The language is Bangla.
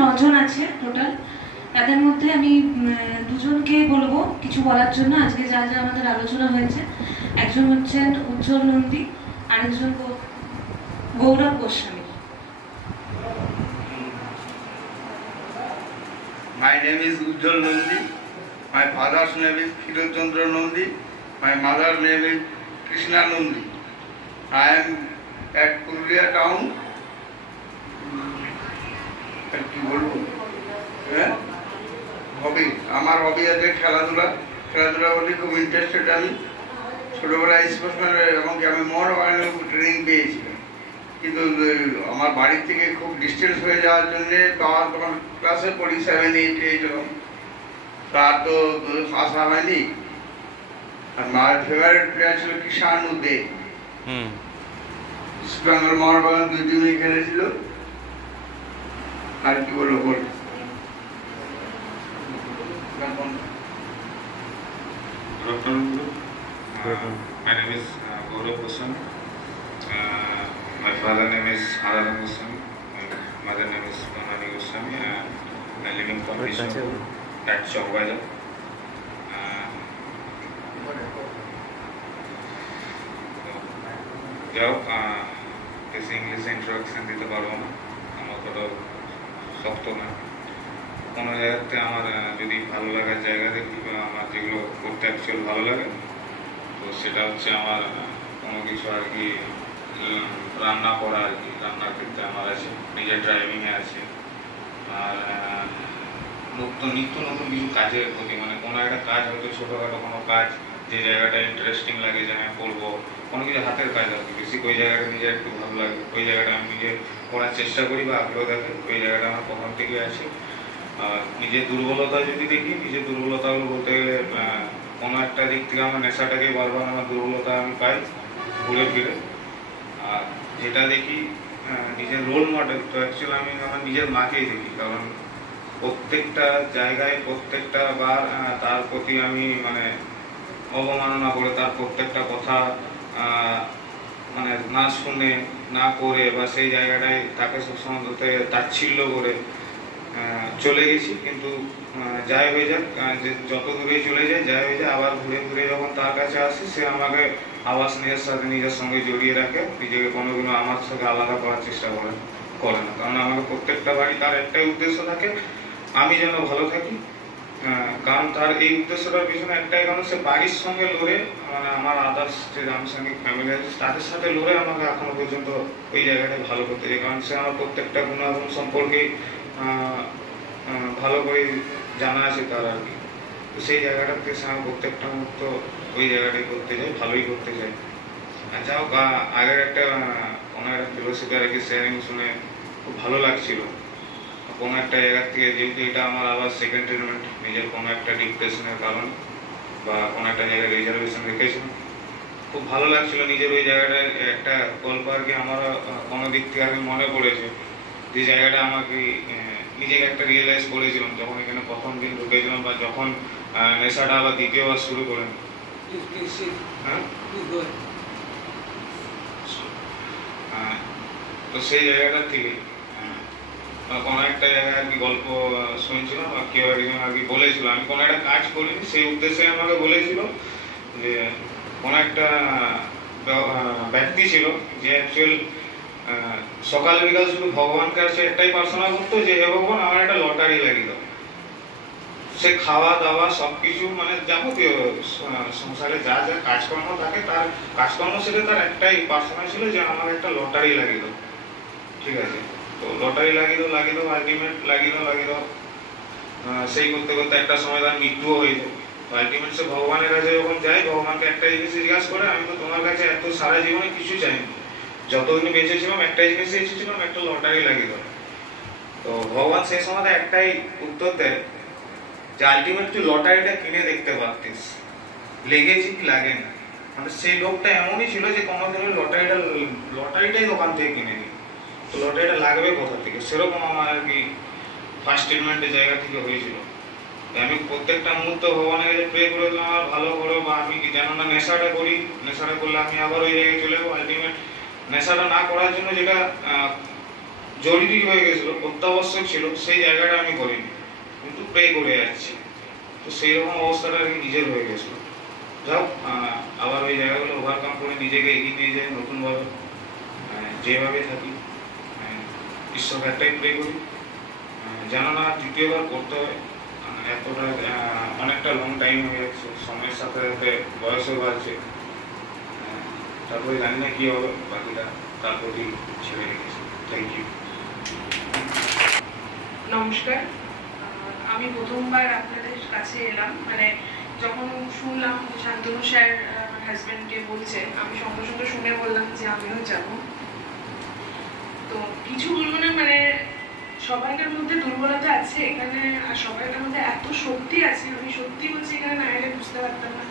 9 জন আছে টোটাল। তাদের মধ্যে আমি দুজনকে বলবো কিছু বলার জন্য আজকে যা যা আমাদের আলোচনা হয়েছে। একজন হচ্ছেন উজ্জ্বল নন্দী, আরেকজন গৌরব Goswami. My name is Ujjwal Nandi. My father's name is Khilod Chandra Nandi. My mother's name is Krishna Nandi. I am at Purulia town. কি বলবো, হবি আমার হবি আছে খেলাধুলা বলে খুব ইন্টারেস্টেড। আমি ছোটোবেলায় স্পোর্টসম্যান এবং আমি মোহনবাগানে ট্রেনিং পেয়েছিলাম, কিন্তু আমার বাড়ির থেকে খুব ডিস্টেন্স হয়ে যাওয়ার জন্যে বাবা তখন ক্লাসে পড়ি 7, 8 এরকম, তার তো আসা হয়নি। আর মার ফেভারিট প্লেয়ার ছিল কিষাণু দে। ইস্ট বেঙ্গল মোহনবাগান 2 টিমে খেলেছিল। আর কি বলবো বল। My name is Gaurav Goswami. My father name is Hararam Goswami. My mother name is Pranami Goswami. My living condition at Chowbaja. যাও বেশি ইংলিশে ইন্ট্রোডাকশন দিতে পারবো না, আমার কোনো শক্ত না। কোনো জায়গাতে আমার যদি ভালো লাগার জায়গা দেখি বা আমার যেগুলো করতে অ্যাকচুয়াল ভালো লাগে, তো সেটা হচ্ছে আমার কোনো কিছু আর কি রান্না করা আর কি। রান্নার ক্ষেত্রে আমার আছে, নিজের ড্রাইভিংয়ে আছে। আর নিত্য নতুন কিছু কাজের প্রতি, মানে কোনো একটা কাজ হয়তো ছোটোখাটো কোনো কাজ যে জায়গাটা ইন্টারেস্টিং লাগে যে আমি করবো, কোনো কিছু হাতের কাজ আর কি, বেশি ওই জায়গাটা নিজের একটু ভালো লাগে, ওই জায়গাটা আমি নিজে করার চেষ্টা করি বা আগ্রহ থাকে, ওই জায়গাটা আমার প্রথম থেকে আছে। আর নিজের দুর্বলতা যদি দেখি, নিজের দুর্বলতাগুলো বলতে গেলে কোনো একটা দিক থেকে আমার নেশাটাকে বারবার আমার দুর্বলতা আমি পাই ঘুরে ফিরে। আর যেটা দেখি নিজের রোল মডেল, তো অ্যাকচুয়ালি আমি আমার নিজের মাকেই দেখি, কারণ প্রত্যেকটা জায়গায় প্রত্যেকটা বার তার প্রতি আমি মানে অবমাননা করে, তার প্রত্যেকটা কথা মানে না শুনে না করে বা সেই জায়গাটায় তাকে সবসময় তাচ্ছিল্য করে চলে গেছি। কিন্তু যাই হয়ে যাক, যত দূরে চলে যায় যাই হয়ে যায়, আবার ঘুরে ঘুরে যখন তার কাছে আসি, সে আমাকে আবার নিজের সাথে নিজের সঙ্গে জড়িয়ে রাখে, নিজেকে কোনোদিনও আমার সাথে আলাদা করার চেষ্টা করে না। কারণ আমাকে প্রত্যেকটা বাড়ি তার একটাই উদ্দেশ্য থাকে, আমি যেন ভালো থাকি। কারণ তার এই উদ্দেশ্যটার পিছনে একটাই কারণ, সে বাড়ির সঙ্গে লড়ে, মানে আমার আদার্স যে আনুষঙ্গিক ফ্যামিলি আছে তাদের সাথে লড়ে আমাকে এখনো পর্যন্ত ওই জায়গাটায় ভালো করতে চাই। কারণ সে আমার প্রত্যেকটা গুণাগুণ সম্পর্কে ভালো করে জানা আছে তার আর কি। তো সেই জায়গাটাতে সে আমার প্রত্যেকটা মুহূর্ত ওই জায়গাটাই করতে চাই, ভালোই করতে চাই। আর যাও আগের একটা কোনো একটা ফিলোসফি আর কি শেয়ারিং শুনে খুব ভালো লাগছিল। কোনো একটা জায়গা থেকে, যেহেতু এটা আমার আবার সেকেন্ড ট্রিটমেন্ট, নিজের কোনো একটা ডিপ্রেশনের কারণ বা কোনো একটা জায়গায় রিজার্ভেশন রেখেছিলাম, খুব ভালো লাগছিল নিজের ওই জায়গাটায় একটা গল্প আর কি। আমারও কোনো দিক থেকে আর কি মনে পড়েছে যে জায়গাটা আমাকে নিজেকে একটা রিয়েলাইজ করেছিলাম যখন এখানে প্রথম দিন ঢুকেছিলাম, বা যখন নেশাটা আবার দ্বিতীয়বার শুরু করেন। তো সেই জায়গাটার থেকে কোনো একটা জায়গায় আর কি গল্প শুনছিলাম, বা কেউ একজন আর কি বলেছিল, আমি কোনো একটা কাজ করিনি, সেই উদ্দেশ্যে আমাকে বলেছিল যে কোনো একটা ব্যক্তি ছিল যে অ্যাকচুয়াল সকাল বিকাল শুধু ভগবানকে কাছে একটাই প্রার্থনা করতো যে হে ভগবান আমার একটা লটারি লাগিয়ে দাও। সে খাওয়া দাওয়া সবকিছু মানে যাবতীয় সংসারে যা যা কাজকর্ম থাকে, তার কাজকর্ম সেটা তার একটাই প্রার্থনা ছিল যে আমার একটা লটারি লাগিয়ে দাও। ঠিক আছে, তো লটারি লাগিয়ে দাও আলটিমেট লাগিয়ে দাও। সেই করতে করতে একটা সময় তার মৃত্যুও হয়ে যায়। আলটিমেট সে ভগবানের কাছে যখন যায়, ভগবানকে একটা জিনিস জিজ্ঞাসা করে, আমি তো তোমার কাছে এত সারা জীবনে কিছু চাইনি, যতদিন বেঁচে ছিলাম একটাই জিনিস চেয়েছিলাম, একটা লটারি লাগিয়ে দাও। তো ভগবান সেই সময় একটাই উত্তর দেয় যে আলটিমেট তুই লটারিটা কিনে দেখতে পারতিস, লেগেছে কি লাগে না। মানে সেই লোকটা এমনই ছিল যে কোনোদিনও লটারিটাই দোকান থেকে কিনে নি, তো লটারিটা লাগবে কোথা থেকে, সেরকম আমার আর কি ফার্স্ট ট্রিটমেন্টের জায়গা থেকে হয়েছিল। আমি প্রত্যেকটা মুহূর্তে ভগবানের কাছে প্রে করেছিলাম আমার ভালো করো, বা আমি যেন না নেশাটা করি, নেশাটা করলে আমি আবার ওই জায়গায় চলে যাবো। আলটিমেট নেশাটা না করার জন্য যেটা জরুরি হয়ে গেছিলো, অত্যাবশ্যক ছিল, সেই জায়গাটা আমি করিনি, কিন্তু প্রে করে যাচ্ছি। তো সেই রকম অবস্থাটা আর কি নিজের হয়ে গেছিলো। যাও আবার ওই জায়গাগুলো ওভারকাম করে নিজেকে এগিয়ে নিয়ে যায় নতুনভাবে, যেভাবে থাকি ঈশ্বর একটাই প্রে করি যেন না দ্বিতীয়বার করতে হয়। এতটা অনেকটা লং টাইম হয়ে যাচ্ছে, সময়ের সাথে সাথে বয়সও বাড়ছে, তারপরে জানি না কী হবে, বাকিটা তারপরই ছেড়ে রেখেছি। Thank you. নমস্কার, আমি প্রথমবার আপনাদের কাছে এলাম, মানে যখন শুনলাম শান্তনু স্যার আমার হাজব্যান্ডকে বলছে, আমি সঙ্গে সঙ্গে শুনে বললাম যে আমিও যাব। তো কিছু বলবো না, মানে সবাইকার মধ্যে দুর্বলতা আছে এখানে, আর সবাইকার মধ্যে এত শক্তি আছে, আমি সত্যি বলছি এখানে না এলে বুঝতে পারতাম না।